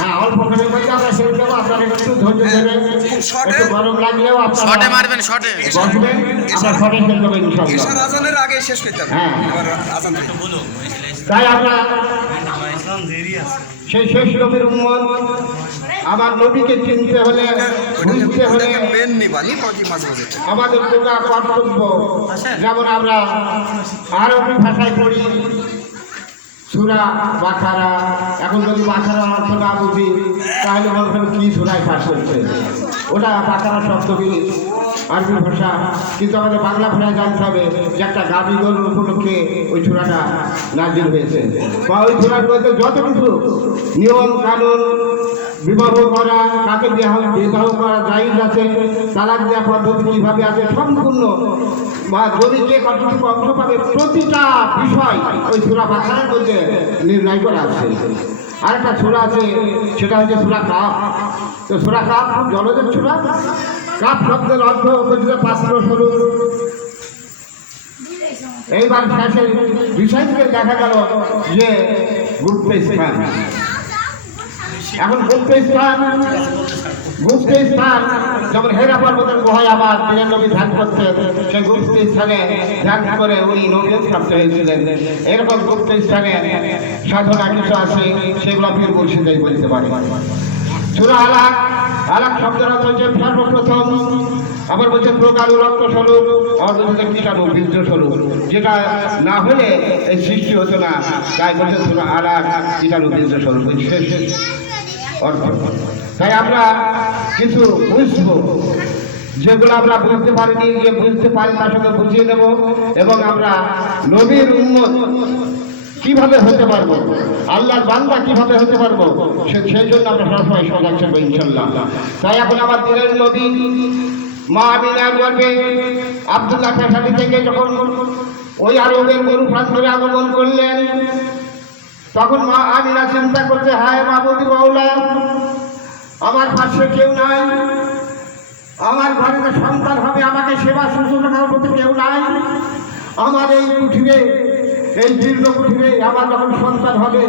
হ্যাঁ, অল্প করে বলতে আমরা সেই দেবো, আপনারা একটু ধৈর্য ধরেন, একটু গরম লাগলেও আপনারা মারবেন, শটে বসবেন, আমরা শটে খেলে দেবো ইনশাআল্লাহ। ঈশার আজানের আগে শেষ করতে হবে। হ্যাঁ, এবার আজান থেকে তাই আমরা সেই শেষ নবীর উম্মত, আমার নবীকে চিনতে হলে, বুঝতে হলে মেন নিবালি বাকি মাঝে মাঝে আমাদের পুরা কর্তব্য, যেমন আমরা আরবি ভাষায় পড়ি সূরা বাকারা। এখন যদি বাকারার অর্থ না বুঝি তাহলে বলবেন কি সূরায় পাঠ করছে, ওটা বাকারা শব্দ কি আরবি ভাষা, কিন্তু আমাদের বাংলা ভাষায় জানতে হবে যে একটা গাভী গরুর উপলক্ষে ওই সূরাটা নাজিল হয়েছে, বা ওই সূরার মধ্যে যত কিছু নিয়ম কানুন, বিবাহ করা, কাকে বিবাহ করা জায়েজ আছে, তালাক দেওয়া পদ্ধতি কীভাবে আছে, সম্পূর্ণ বা জমিকে কতটুকু অংশ পাবে, প্রতিটা বিষয় ওই সূরা বাকারার মধ্যে নির্ণয় করা আছে। আরেকটা সূরা আছে, সেটা হচ্ছে সূরা কাফ। তো সূরা কাফ খুব জলদের সূরা। কাফ শব্দের অর্থ হচ্ছে পাত্র স্বরূপ। এইবার শেষে বিষয় থেকে দেখা গেল যে গুপ্ত স্থান। এখন গুপ্ত স্থান যখন হেরা পর্বতের গুহায় আবার দিনের নবী ধ্যান করতেন, সেই গুপ্ত স্থানে ধ্যান করে উনি নবীয়ত প্রাপ্ত হয়েছিলেন। এরকম গুপ্ত স্থানে সাধনা কিছু আছে, সেগুলো পীর মুর্শিদাই বলতে পারে। সূরা আলাক, আলাক শব্দের অর্থ হচ্ছে সর্বপ্রথম, আবার বলছে প্রকার রক্ত স্বরূপ, আবার বলছে কীটাণু বীর্য স্বরূপ, যেটা না হলে এই সৃষ্টি হতো না, তাই বলছে সূরা আলাক কীটাণু বীর্য স্বরূপ শেষ অর্থ। তাই আমরা কিছু বুঝবো, যেগুলো আমরা বুঝতে পারিনি, যে বুঝতে পারি তার সঙ্গে বুঝিয়ে দেব, এবং আমরা নবীর উম্মত কিভাবে হতে পারবো, আল্লাহর বান্দা কিভাবে হতে পারবো, সেই জন্য আমরা সবসময় সজাগ থাকবো ইনশাআল্লাহ। তাই এখন আমার দিনের নবী মা আমিনার গর্ভে আব্দুল্লাহ পেশালি থেকে যখন ওই আরবের গরু প্রান্তরে আগমন করলেন, তখন মা আমিনা চিন্তা করছে, হায় মাবুদি বাউলা, আমার পাশে কেউ নাই, আমার ঘরে যে সন্তান হবে, আমাকে সেবা শুশ্রূষা করতে কেউ নাই, আমার এই কুঠিরে, এই জীর্ণ কুঠিরে আমার যখন সন্তান হবে,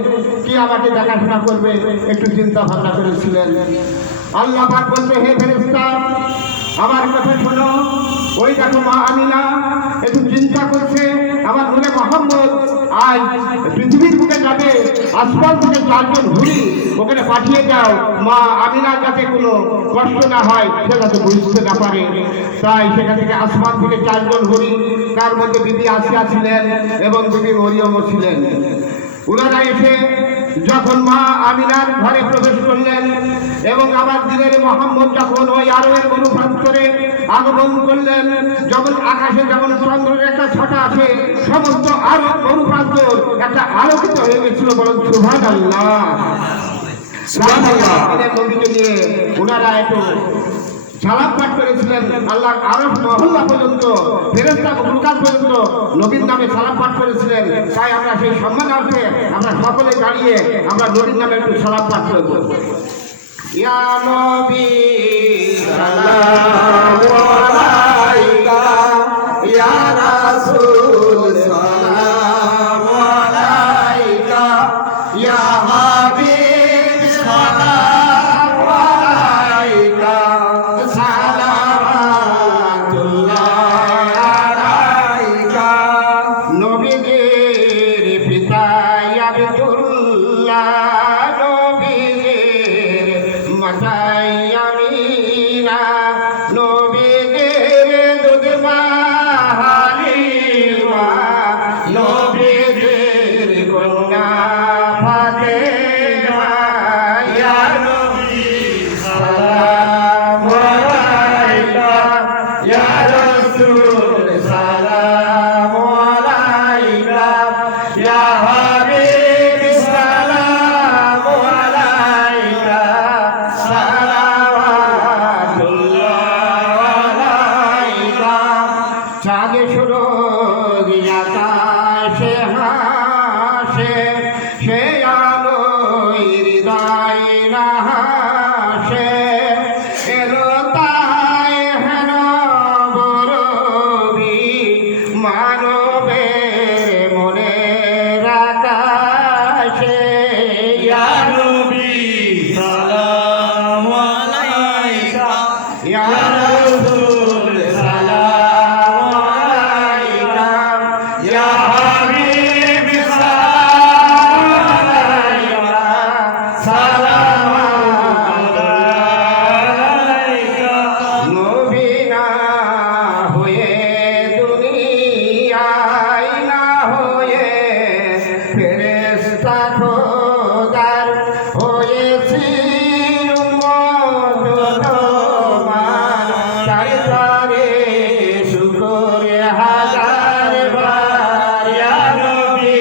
কি আমাকে দেখাশোনা করবে, একটু চিন্তা ভাবনা করেছিলেন। আল্লাহ পাক বলতে, হে ফেরেশতা, আমার কথা শোনো, ওই দেখো মা আমিনা একটু চিন্তা করছে, আমার নূরে মুহাম্মদ আজ পৃথিবীর বুকে যাবে, আসমান থেকে 4 জন হুরি ওখানে পাঠিয়ে দাও, মা আমিনার যাতে কোনো কষ্ট না হয়, সে যাতে বুঝতে না পারে। তাই সেখান থেকে আসমান থেকে 4 জন হুরি, তার মধ্যে বিবি আসিয়া ছিলেন এবং বিবি মরিয়মও ছিলেন। ওনারা এসে যখন মা আমিনার ঘরে প্রবেশ করলেন, এবং আমার দিনের মুহাম্মদ যখন ওই আরবের গরু প্রান্তরে আগমন করলেন, যখন আকাশে যেমন চন্দ্রের একটা ছটা আসে, সমস্ত আরব গরু প্রান্তর একটা আলোকিত হয়ে গেছিল। বরং সুবহানাল্লাহ, নবীকে নিয়ে ওনারা একটু সালাম পাঠ করেছিলেন। আল্লাহ আরব মহল্লা পর্যন্ত, ফেরেশতা মুলকাত পর্যন্ত নবীর নামে সালাম পাঠ করেছিলেন। তাই আমরা সেই সম্মানার্থে আমরা সকলে দাঁড়িয়ে আমরা নবীর নামে একটু সালাম পাঠ করব। ইয়া নবী সালামু আলাইকা, ইয়া রাসূল সালামু আলাইকা, ইয়া হাবিব সালামু আলাইকা, নবীজির পিতা আব্দুল্লাহ, নবীজির মাতা আমিনা, নবীজির দুধ মা হালিমা, নবীজির কন্যা ফাতেমা, ইয়া নবী সালামু আলাইকা, ইয়া রাসূল সালামু আলাইকা, ইয়া হাবিব সালামু আলাইকা, সালাওয়াতুল্লাহ আলাইকা। চাঁদে সুরজ আকাশে হাসে, সে আলোয় হৃদয় না হাসে, এলো তাই হেন বরবি মানবের মনের আকাশে, ইয়া নবী সালাম নবী না হয়ে দুনিয়ায় না হয়ে ফেরেশতা খোদার হয়েছি উম্মত তোমার তাই তারে শুকর হাজার বার ইয়া নবী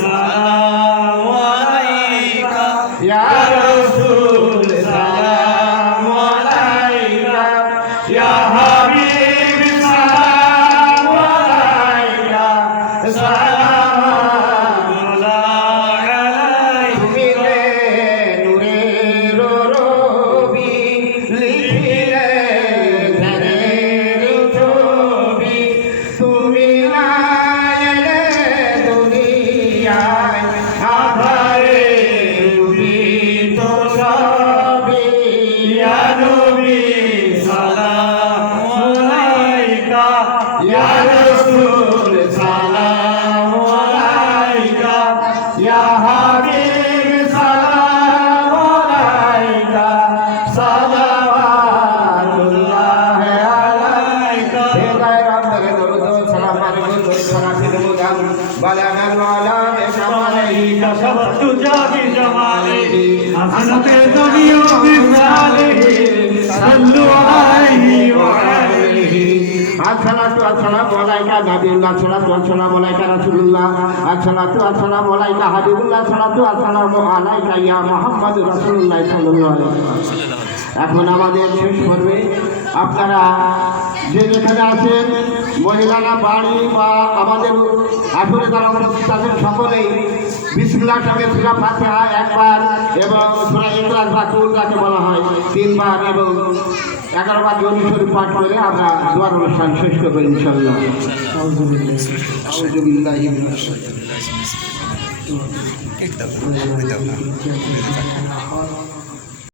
সালাম আলাইকা ইয়া রাসূল সালাম আলাইকা ইয়া হাবিব সালাম আলাইকা সালাম আলাইকা তুমি নূরের রবি লিখিলে ধ্যানের ছবি তুমি না এলে দুনিয়ায় আধারে ডুবিত সবই ইয়া নবী সালাম আলাইকা ইয়া রাসূল সালাম আলাইকা ইয়া হাবিব সালাম আলাইকা সালাওয়াতুল্লাহ আলাইকা হে গায়র আপনাকে দরুদ ও সালাম আলাইকুম সালাতে দেব দাম বালাগান ওয়ালা বেকামালিহি كشفت جابي جماله حسنت الدنيا بمثاله صلوا عليه وعليه আসসালাতু আসসালামু আলাইকা নবিয়ুল্লাহ সাল্লাতু আসসালামু আলাইকা রাসূলুল্লাহ আসসালাতু আসসালামু আলাইকা হাবিবুল্লাহ সাল্লাতু আসসালামু আলাইকা ইয়া মুহাম্মাদুর রাসূলুল্লাহ সাল্লাল্লাহু আলাইহি ওয়াসাল্লাম। এখন আমাদের শেষ পর্বে আপনারা যে যেখানে আছেন মহিলারা বাড়ি বা আমাদের আসলে যারা উপস্থিত আছেন সকলেই বিসমিল্লাহ সঙ্গে সূরা ফাতিহা একবার এবং সূরা ইখলাস বা কুল যাকে বলা হয় তিনবার এবং 11 বার দরুদ শরীফ পাঠ করে আমরা দোয়ার অনুষ্ঠান শেষ করব ইনশাআল্লাহ। আউযু বিল্লাহি মিনাশ শাইতানির রাজিম। একদম